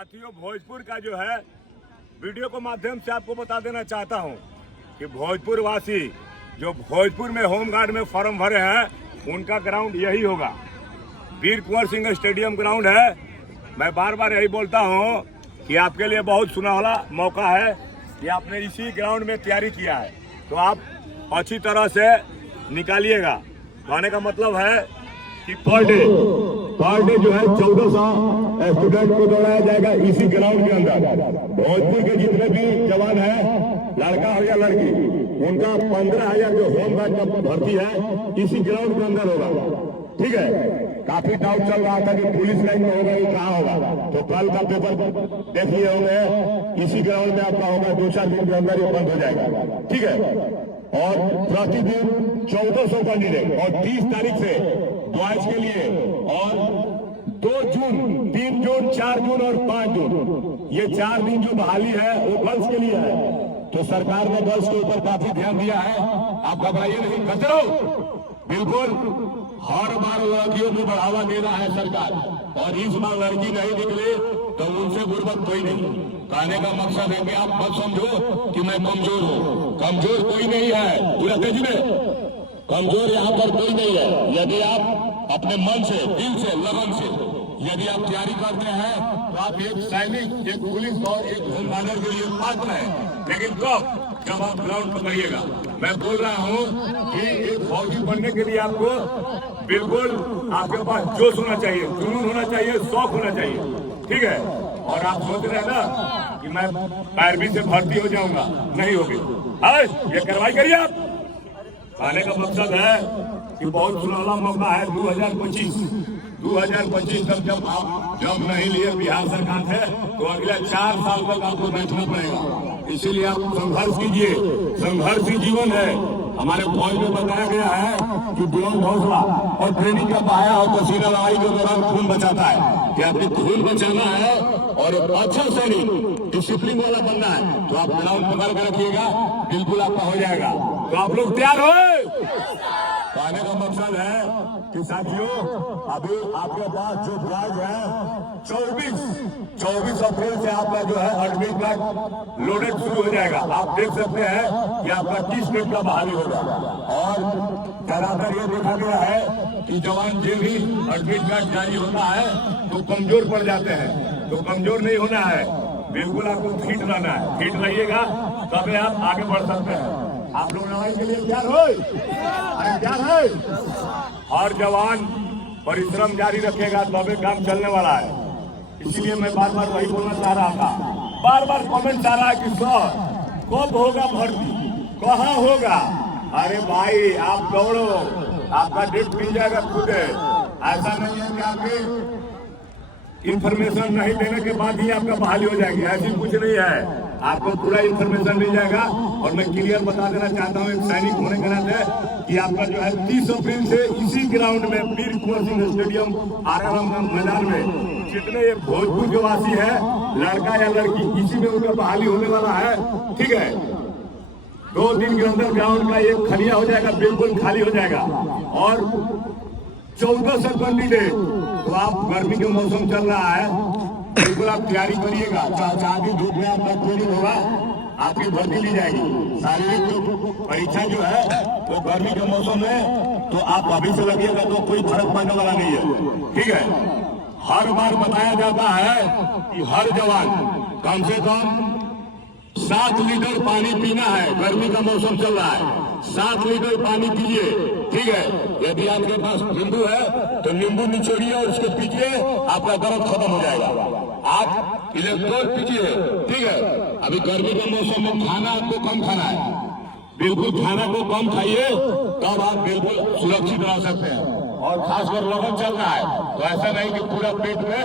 साथियों, भोजपुर का जो है वीडियो के माध्यम से आपको बता देना चाहता हूं कि भोजपुर वासी जो भोजपुर में होमगार्ड में फॉर्म भरे हैं उनका ग्राउंड यही होगा। वीर कुंवर सिंह स्टेडियम ग्राउंड है। मैं बार बार यही बोलता हूं कि आपके लिए बहुत सुनहरा मौका है कि आपने इसी ग्राउंड में तैयारी किया है, तो आप अच्छी तरह से निकालिएगा। कहने का मतलब है कि पर डे जो है 1400 स्टूडेंट को दौड़ाया जाएगा इसी ग्राउंड के अंदर। भोजपुर के जितने भी जवान हैं, लड़का हो या लड़की, उनका 15,000 जो होमगार्ड का भर्ती है इसी ग्राउंड के अंदर होगा। ठीक है, काफी डाउट चल रहा था कि पुलिस लाइन में होगा या कहाँ होगा, तो कल का पेपर देख लिए होंगे, इसी ग्राउंड में आपका होगा। 2-4 दिन के अंदर ये बंद हो जाएगा। ठीक है, और प्रतिदिन 1400 कैंडिडेट और 30 तारीख से बॉयज के लिए, और 2 जून, 3 जून, 4 जून और 5 जून, ये 4 दिन जो बहाली है वो गर्ल्स के लिए है। तो सरकार ने गर्ल्स के ऊपर काफी ध्यान दिया है। आप घबराइए नहीं, करते रहो। बिल्कुल हर बार लड़कियों को बढ़ावा दे रहा है सरकार, और इस बार लड़की नहीं निकले तो उनसे गुर्बत कोई नहीं। कहने का मकसद है कि आप मत समझो कि मैं कमजोर हूँ। कमजोर कोई नहीं है पूरा देश में, कमजोर यहाँ पर कोई नहीं है। यदि आप अपने मन से, दिल से, लगन से यदि आप तैयारी करते हैं तो आप एक सैनिक, एक पुलिस और एक होमगार्ड के लिए पात्र है। लेकिन जब आप ग्राउंड पकड़िएगा, मैं बोल रहा हूँ कि एक फौजी बनने के लिए आपको बिल्कुल आपके पास जोश होना चाहिए, जुनून होना चाहिए, शौक होना चाहिए। ठीक है, और आप सोच रहे हैं ना कि मैं 12वीं से भर्ती हो जाऊंगा, नहीं होगी। ये कार्रवाई करिए आप। कहने का मकसद है कि बहुत सुनहरा मौका है। 2025 तक जब नहीं लिए बिहार सरकार से, तो अगले 4 साल तक आपको बैठना पड़ेगा। इसीलिए आप संघर्ष कीजिए, संघर्ष ही जीवन है। हमारे फौज में बताया गया है कि बुलंद हौसला और ट्रेनिंग का बहाया और पसीना लड़ाई के दौरान खून बचाता है। कि आपको खून बचाना है और एक अच्छा सैनिक, डिसिप्लिन वाला बनना है, तो आप ग्राउंड पकड़ कर रखिएगा, बिल्कुल आपका हो जाएगा। तो आप लोग तैयार हो? कहने का मकसद है कि साथियों, अभी आपके पास जो प्राइज है 24 अप्रैल से आपका जो है एडमिट कार्ड लोडेड शुरू हो जाएगा। आप देख सकते हैं कि आपका 30 मिनट का बहाली होगा। और ज्यादातर ये देखा गया है कि जवान जो भी एडमिट कार्ड जारी होता है तो कमजोर पड़ जाते हैं। तो कमजोर नहीं होना है, बिल्कुल आपको फिट रहना है। फिट रहिएगा तभी आप आगे बढ़ सकते हैं। आप लोग लड़ाई के लिए तैयार हो? तैयार है? हर जवान परिश्रम जारी रखेगा तभी काम चलने वाला है। इसीलिए मैं बार बार वही बोलना चाह रहा था। बार बार कमेंट आ रहा है कि सर कब होगा भर्ती, कहाँ होगा? अरे भाई, आप दौड़ो, आपका डेट मिल जाएगा खुद। ऐसा नहीं है कि आपके इंफॉर्मेशन नहीं देने के बाद ही आपका बहाली हो जाएगी, ऐसी कुछ नहीं है। आपको पूरा इंफॉर्मेशन मिल जाएगा। और मैं क्लियर बता देना चाहता हूँ एक सैनिक होने के नाते कि आपका जो है 30 अप्रैल से इसी ग्राउंड में वीर कुंवर सिंह स्टेडियम आराम मैदान में जितने ये भोजपुर के वासी है, लड़का या लड़की, इसी में उनका बहाली होने वाला है। ठीक है, 2 दिन के अंदर ग्राउंड का एक खलिया हो जाएगा, बिल्कुल खाली हो जाएगा। और 1400 कैंडिडेट, तो आप गर्मी के मौसम चल रहा है, बिल्कुल आप तैयारी करिएगा। चाँदी धूप में आपका ट्रेनिंग होगा, आपकी भर्ती ली जाएगी। शारीरिक परीक्षा जो है वो गर्मी के मौसम में, तो आप अभी से लगिएगा तो कोई फर्क पड़ने वाला नहीं है। ठीक है, हर बार बताया जाता है कि हर जवान कम से कम 7 लीटर पानी पीना है। गर्मी का मौसम चल रहा है, 7 लीटर पानी पीजिए। ठीक है, यदि आपके पास नींबू है तो नींबू निचोड़िए और उसको पीजिए, आपका दर्द खत्म हो जाएगा। आप इलेक्ट्रोल पीजिए। ठीक है, अभी गर्मी के मौसम में खाना आपको कम खाना है, बिल्कुल खाना को कम खाइए, तब आप बिल्कुल सुरक्षित रह सकते हैं। और खासकर लगन चल रहा है तो ऐसा नहीं कि पूरा पेट में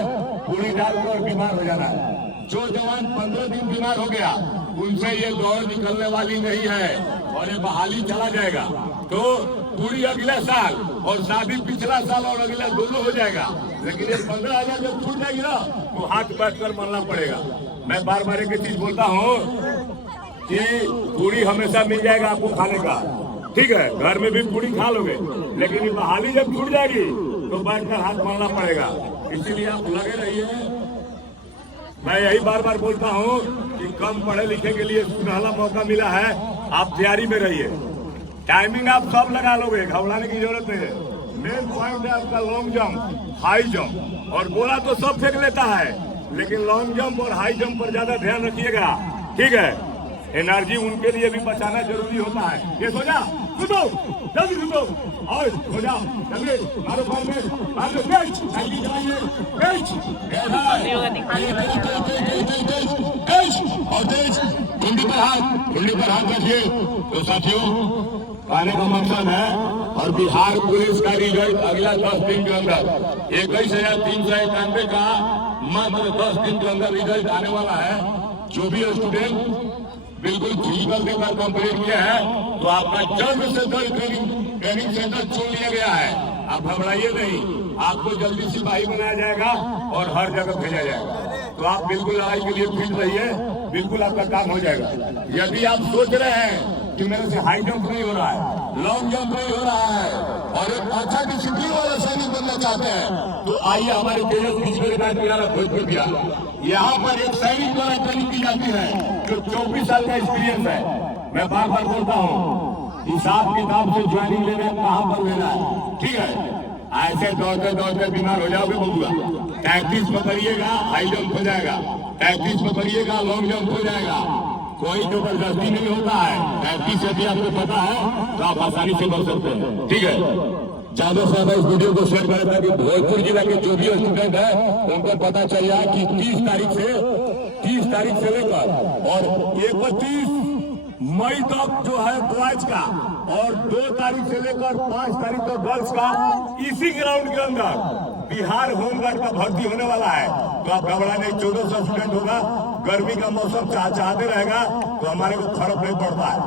पूरी डालकर बीमार हो जाना है। जो जवान 15 दिन बीमार हो गया उनसे ये दौड़ निकलने वाली नहीं है और ये बहाली चला जाएगा। तो पूरी अगले साल और शादी पिछला साल और अगले दोनों हो जाएगा। लेकिन ये 15,000 जब छूट जाएगी ना तो हाथ बैठ कर मरना पड़ेगा। मैं बार बार एक चीज बोलता हूँ कि पूरी हमेशा मिल जाएगा आपको खाने का। ठीक है, घर में भी पूरी खा लोगे, लेकिन ये बहाली जब छूट जाएगी तो बैठ कर हाथ मरना पड़ेगा। इसीलिए आप लगे रहिए, मैं यही बार बार बोलता हूँ कि कम पढ़े लिखे के लिए सुनहला मौका मिला है, आप तैयारी में रहिए। टाइमिंग आप सब लगा लोगे, घबराने की जरूरत नहीं है। मेन पॉइंट है आपका लॉन्ग जंप, हाई जंप। और गोला तो सब फेंक लेता है, लेकिन लॉन्ग जंप और हाई जंप पर ज्यादा ध्यान रखिएगा, ठीक है। एनर्जी उनके लिए भी बचाना जरूरी होता है। ये सोचा सुनो, जल्दी सुनो और हो जाओ, जल्दी मारो बॉल में, मारो कैच, जल्दी चलाइए कैच, कैच और तेज कुंडी पर हाथ रखिए। तो साथियों, कहने का मकसद है, और बिहार पुलिस का रिजल्ट अगला 10 दिन के अंदर 21,391 का मात्र 10 दिन के अंदर रिजल्ट आने वाला है। जो भी स्टूडेंट बिल्कुल फिजिकल पेपर कंप्लीट किया है, तो आपका जल्द से जल्द ट्रेनिंग सेंटर चुन लिया गया है। आप घबराइए नहीं, आपको जल्दी सिपाही बनाया जाएगा और हर जगह भेजा जाएगा। तो आप बिल्कुल लड़ाई के लिए फिट रहिए, बिल्कुल आपका काम हो जाएगा। यदि आप सोच रहे हैं कि मेरे से हाई जंप नहीं हो रहा है, लॉन्ग जंप नहीं हो रहा है, और एक अच्छा डिसिप्लिन वाला सैनिक बनना चाहते हैं, तो आइए हमारे तेजस फिजिकल भोजपुर बिहार। यहाँ पर एक सैनिक द्वारा ट्रेनिंग की जाती है जो 24 साल का एक्सपीरियंस है। मैं बार बार बोलता हूँ, हिसाब किताब से ज्वाइनिंग लेना कहाँ पर लेना है, ठीक है। ऐसे दौड़ते दौड़ते बीमार हो जाओगे बबुआ। 33 में करिएगा, हाई जंप हो जाएगा, 33 में करिएगा, लॉन्ग जंप हो जाएगा। कोई जबरदस्ती नहीं होता है। 33 यदि आपको पता है तो आप आसानी से कर सकते हैं, ठीक है। ज्यादा से ज्यादा इस वीडियो को शेयर करें ताकि भोजपुर जिला के जो भी स्टूडेंट है उनको पता चल जाए कि 30 तारीख से लेकर और 31 मई तक जो है बॉयज का, और 2 तारीख से लेकर 5 तारीख तक गर्ल्स का, इसी ग्राउंड के अंदर बिहार होमगार्ड का भर्ती होने वाला है। तो आप घबराने, 1400 स्टूडेंट होगा। गर्मी का मौसम चाहते रहेगा तो हमारे को फर्क नहीं पड़ता है।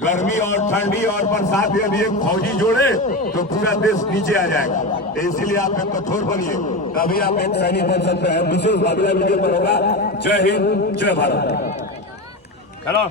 गर्मी और ठंडी और बरसात यदि एक फौजी जोड़े तो पूरा देश नीचे आ जाएगा। तो इसीलिए आप एक कठोर बनिए, तभी आप एक सैनिक बन सकते हैं। विशेष अगला वीडियो पर होगा। जय हिंद, जय भारत। हेलो।